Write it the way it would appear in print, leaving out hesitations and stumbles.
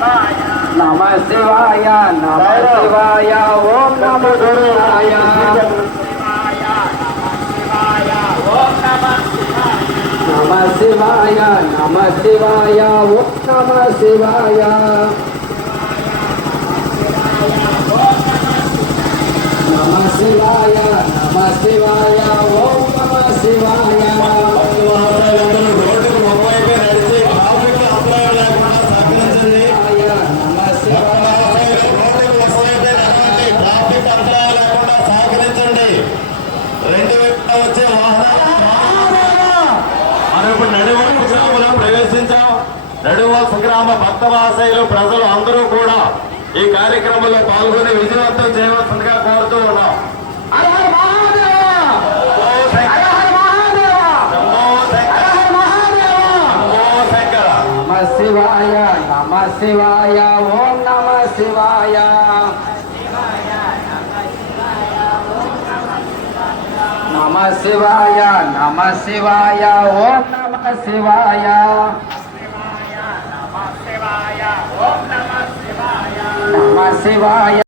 నమ శివాయ నమ శివాయ ఓం నమ శివాయ నమ శివాయ నమ శివాయ ఓం నమ శివాయ నమ శివాయ నమ శివాయ ఓం నమ శివాయ నడువల్ సంగ్రామ భక్తవాసైలు ప్రజలు అందరూ కూడా ఈ కార్యక్రమంలో పాల్గొని విజయవంతం చేయవలసిందిగా కోరుతూ ఉన్నాం. నమ శివాయ నమ శివాయ ఓం నమ శివాయ నమ శివాయ నమ శివాయ ఓం నమ శివాయ నమ శివాయ